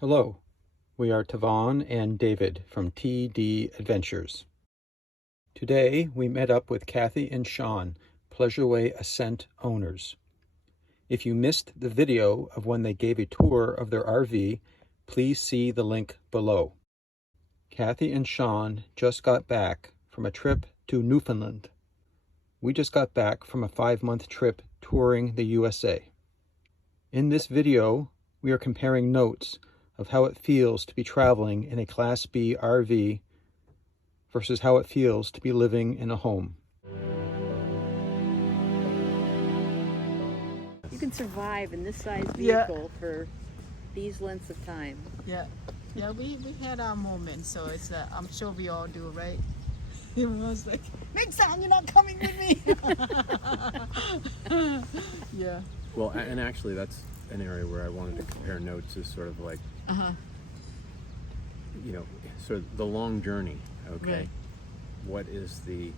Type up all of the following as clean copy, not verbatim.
Hello, we are Thavone and David from TD Adventures. Today we met up with Kathy and Sean, Pleasureway Ascent owners. If you missed the video of when they gave a tour of their RV, please see the link below. Kathy and Sean just got back from a trip to Newfoundland. We just got back from a 5-month trip touring the USA. In this video, we are comparing notes of how it feels to be traveling in a Class B RV versus how it feels to be living in a home. You can survive in this size vehicle for these lengths of time. Yeah, we had our moments, so it's I'm sure we all do, right? It was like, next time you're not coming with me. Yeah. Well, and actually that's an area where I wanted to compare notes is sort of like, you know, sort of the long journey, okay? Right. What is the,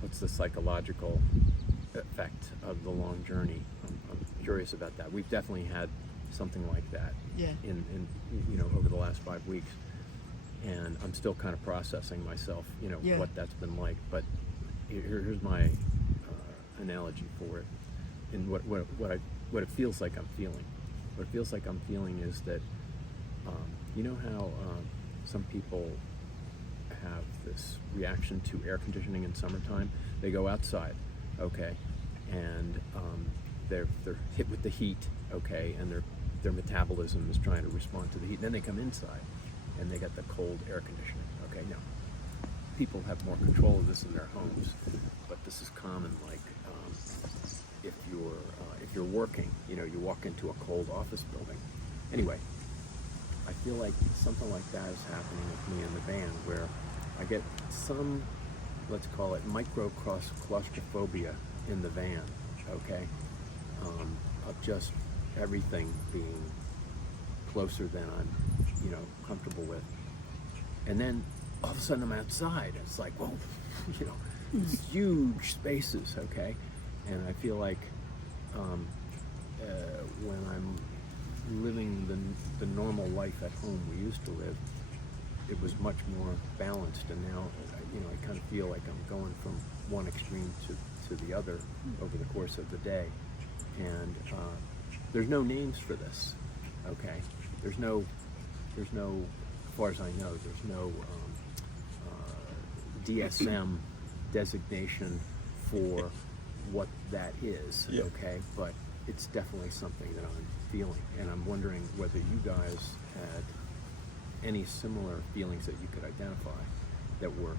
what's the psychological effect of the long journey? I'm curious about that. We've definitely had something like that in you know, over the last 5 weeks. And I'm still kind of processing myself, you know, what that's been like. But here's my analogy for it, and what it feels like I'm feeling. What it feels like I'm feeling is that, you know how some people have this reaction to air conditioning in summertime? They go outside, okay, and they're hit with the heat, okay, and their metabolism is trying to respond to the heat. And then they come inside, and they got the cold air conditioning, okay? Now, people have more control of this in their homes, but this is common, like if you're working, you know, you walk into a cold office building. Anyway, I feel like something like that is happening with me in the van, where I get some, let's call it micro claustrophobia in the van, okay? Of just everything being closer than I'm, you know, comfortable with. And then all of a sudden I'm outside. It's like, whoa, you know, huge spaces, okay? And I feel like when I'm living the normal life at home we used to live, it was much more balanced. And now, you know, I kind of feel like I'm going from one extreme to the other over the course of the day. And there's no names for this, okay? There's no, as far as I know, there's no DSM designation for what that is, okay? But it's definitely something that I'm feeling, and I'm wondering whether you guys had any similar feelings that you could identify that were,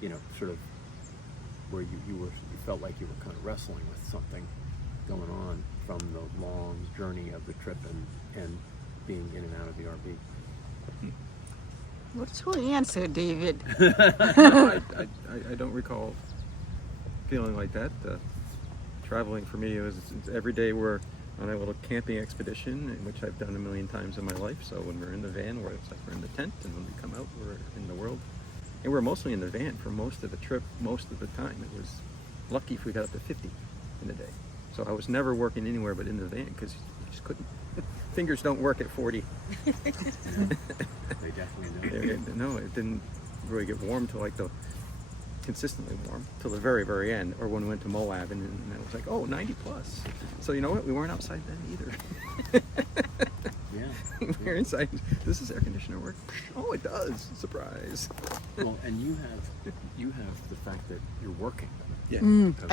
you know, sort of where you felt like you were kind of wrestling with something going on from the long journey of the trip and being in and out of the RV. What's your answer, David? No, I don't recall feeling like that. Traveling for me, it's every day we're on a little camping expedition, which I've done a million times in my life. So when we're in the van, it's like we're in the tent, and when we come out, we're in the world. And we're mostly in the van for most of the trip, most of the time. It was lucky if we got up to 50 in a day. So I was never working anywhere but in the van, because you just couldn't. Fingers don't work at 40. They definitely don't. No, it didn't really get warm till like consistently warm till the very, very end, or when we went to Moab, and it was like, oh, 90 plus. So you know what? We weren't outside then either. Yeah. We were inside. Does this air conditioner work? Oh, it does. Surprise. Well, and you have the fact that you're working. Yeah. Okay.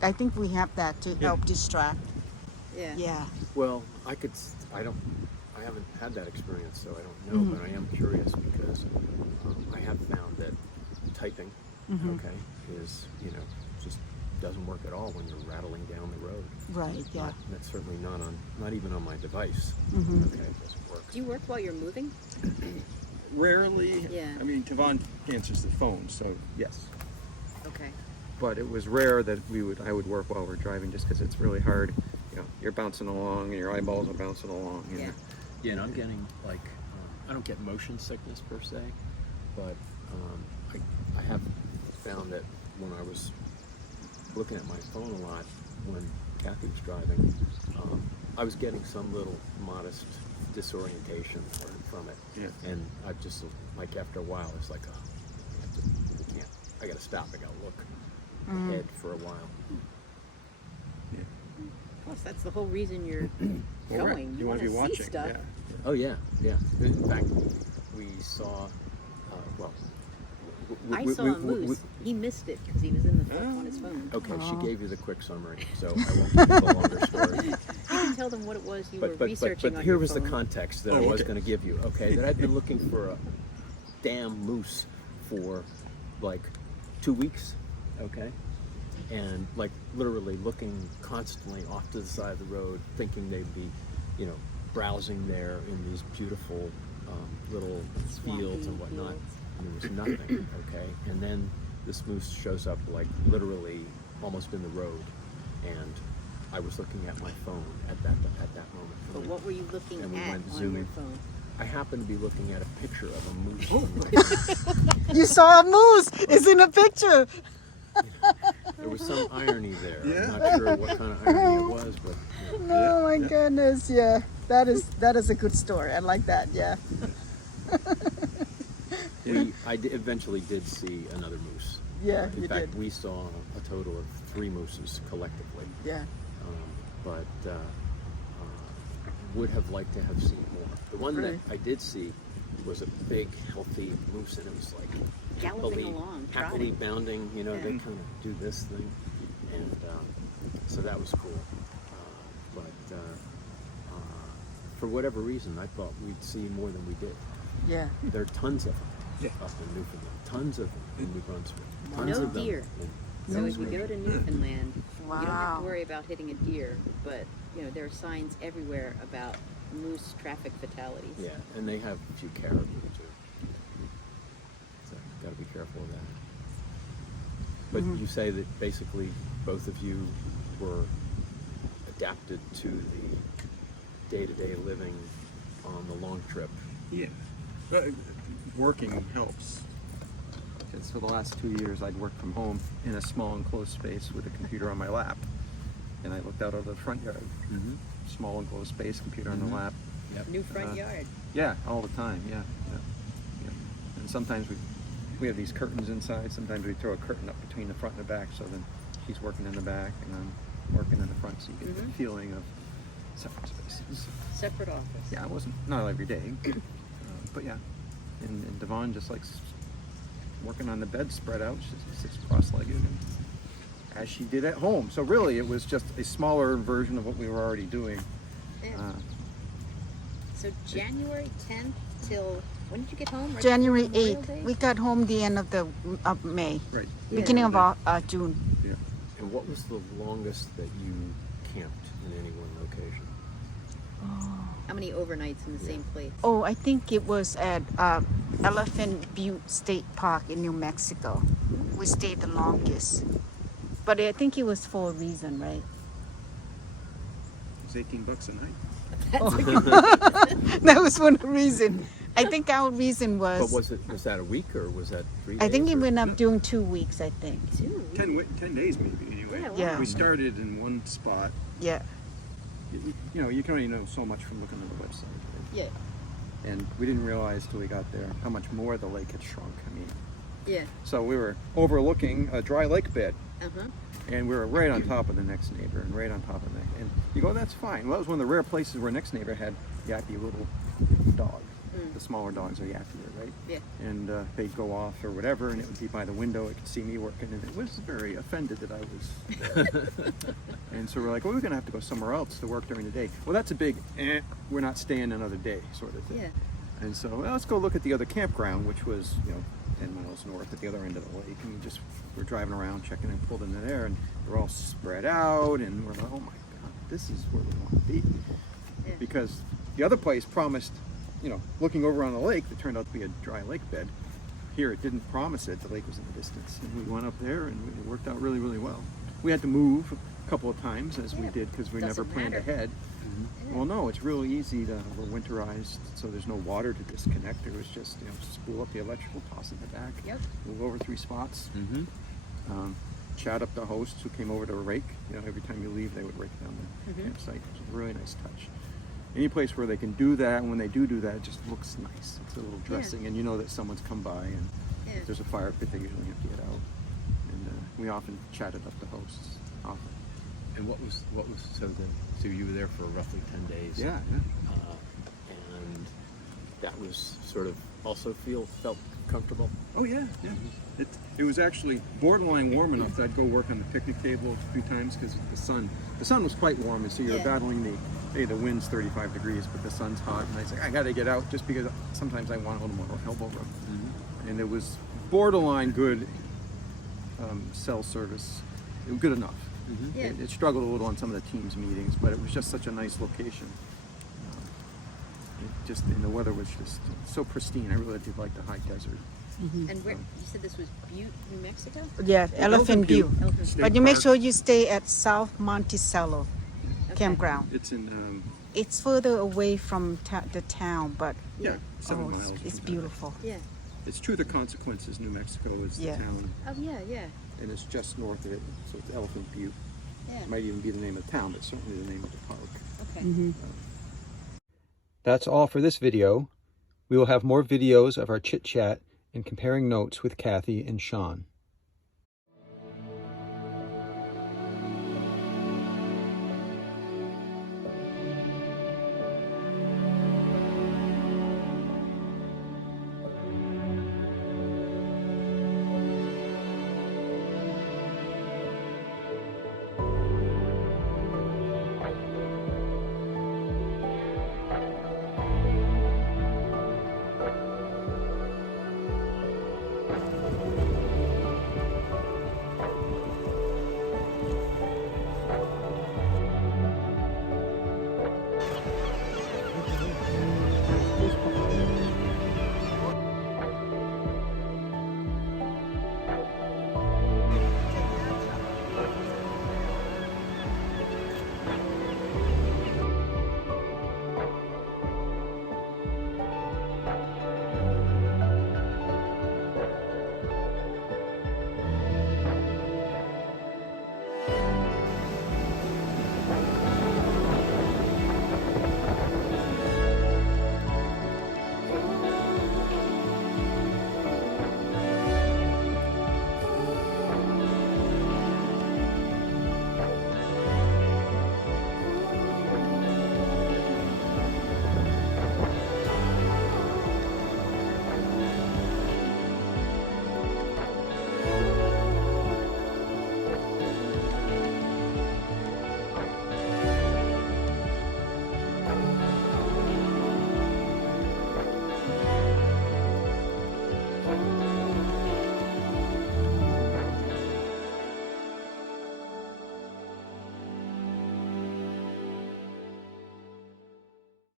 I think we have that to help distract. Yeah. Well, I haven't had that experience, so I don't know, but I am curious because I have found that typing, okay, is, you know, just doesn't work at all when you're rattling down the road. Right. Yeah. That's certainly not even on my device. Okay, it doesn't work. Do you work while you're moving? Rarely. Yeah. I mean, Thavone answers the phone, so yes. Okay. But it was rare that I would work while we're driving, just because it's really hard. You know, you're bouncing along, and your eyeballs are bouncing along. You know. Yeah, and I'm getting like, I don't get motion sickness per se, but I have found that when I was looking at my phone a lot when Kathy was driving, I was getting some little modest disorientation from it. Yeah. And I've just, like, after a while, it's like, I gotta stop, I gotta look ahead for a while. Plus, that's the whole reason you're going. You want to be see watching. stuff. Yeah. Oh yeah, yeah. In fact, we saw, I saw a moose. He missed it because he was in the book on his phone. okay, she gave you the quick summary, so I won't give you the longer story. You can tell them what it was you were But researching on here your was the phone. context that I was going to give you. Okay, that I'd been looking for a damn moose for like 2 weeks. Okay, and like literally looking constantly off to the side of the road, thinking they'd be, browsing there in these beautiful little fields and whatnot. And there was nothing. Okay, and then this moose shows up like literally almost in the road, and I was looking at my phone at that moment. But what were you looking And we at went on zooming. your phone? I happened to be looking at a picture of a moose. On my phone. You saw a moose. It's in a picture. There was some irony there. I'm not sure what kind of irony it was, but Oh my goodness, yeah. That is a good story. I like that, yeah. I eventually did see another moose. Yeah, In you fact, did. we saw a total of 3 mooses collectively. Yeah. But would have liked to have seen more. The one that I did see was a big, healthy moose, and it was like Galloping along, happily trotting. bounding. They kind of do this thing, and so that was cool. But for whatever reason, I thought we'd see more than we did. Yeah. There are tons of them up in Newfoundland. Tons of them in New Brunswick. Tons No of them deer. in So if you go to Newfoundland, you don't have Wow. to worry about hitting a deer, but there are signs everywhere about moose traffic fatalities. Yeah, and they have a few caribou too. So got to be careful of that. But you say that basically both of you were adapted to the day-to-day living on the long trip. Yeah. Working helps. Because for the last 2 years, I'd worked from home in a small enclosed space with a computer on my lap. And I looked out over the front yard. Small enclosed space, computer on the lap. Yep. New front yard. Yeah, all the time. Yeah. And sometimes we have these curtains inside. Sometimes we throw a curtain up between the front and the back, so then she's working in the back and I'm working in the front, so you get the feeling of separate spaces. Separate office. Yeah, not every day, but yeah. And Thavone just likes working on the bed spread out. She sits cross-legged, as she did at home. So really, it was just a smaller version of what we were already doing. Yeah. So January 10th till, when did you get home? Right January before Memorial 8th. Day? We got home the end of May. Right. Beginning of June. Yeah. And what was the longest that you camped in any one location? How many overnights in the same place? Oh, I think it was at Elephant Butte State Park in New Mexico. We stayed the longest. But I think it was for a reason, right? It's $18 a night. That was one reason. I think our reason But was was that a week or was that 3 days? I think it or- went up doing 2 weeks, I think. 10 days maybe, anyway. Yeah, wow. Yeah. We started in one spot. Yeah. You can only know so much from looking at the website. Yeah. And we didn't realize till we got there how much more the lake had shrunk. I mean, Yeah. so we were overlooking a dry lake bed, Uh-huh. and we were right on top of the next neighbor, and right on top of the next. And you go, that's fine. Well, that was one of the rare places where next neighbor had yappy little dog. The smaller dogs are yappier, right? Yeah. And they'd go off or whatever, and it would be by the window. It could see me working, and it was very offended that I was there. And so we're like, well, we're going to have to go somewhere else to work during the day. Well, that's a big, we're not staying another day sort of thing. Yeah. And so, well, let's go look at the other campground, which was, 10 miles north at the other end of the lake. And we're driving around, checking and pulled into there, and they're all spread out, and we're like, oh my God, this is where we want to be. Yeah. Because the other place promised, looking over on the lake that turned out to be a dry lake bed. Here it didn't promise it. The lake was in the distance. And we went up there and it worked out really, really well. We had to move a couple of times as we did because we never Doesn't planned matter. ahead. Yeah. Well, no, it's real easy we're winterized, so there's no water to disconnect. It was just, spool up the electrical, toss it in the back, Yep. move over 3 spots, chat up the hosts who came over to rake. Every time you leave, they would rake down the campsite. Which is a really nice touch. any place where they can do that, and when they do that, it just looks nice. It's a little dressing, and you know that someone's come by, and if there's a fire pit, they usually have to get out. And we often chatted up the hosts often. And what was so you were there for roughly 10 days. Yeah. And that was sort of also felt comfortable. Oh yeah. It was actually borderline warm enough that I'd go work on the picnic table a few times because the sun was quite warm, and so you're battling the wind's 35 degrees, but the sun's hot, and I say I got to get out just because sometimes I want a little more elbow room. And it was borderline good cell service. It was good enough. It struggled a little on some of the team's meetings, but it was just such a nice location. And the weather was just so pristine. I really did like the high desert. And where, you said this was Butte, New Mexico? Yeah, Elephant Butte. But you make Park. sure you stay at South Monticello Campground. It's in It's further away from the town, but 7 miles. it's beautiful. Yeah. It's Truth or Consequences, New Mexico is the town, Oh, yeah. and it's just north of it, so it's Elephant Butte. Yeah. It might even be the name of the town, but certainly the name of the park. Okay. That's all for this video. We will have more videos of our chit-chat and comparing notes with Kathy and Sean.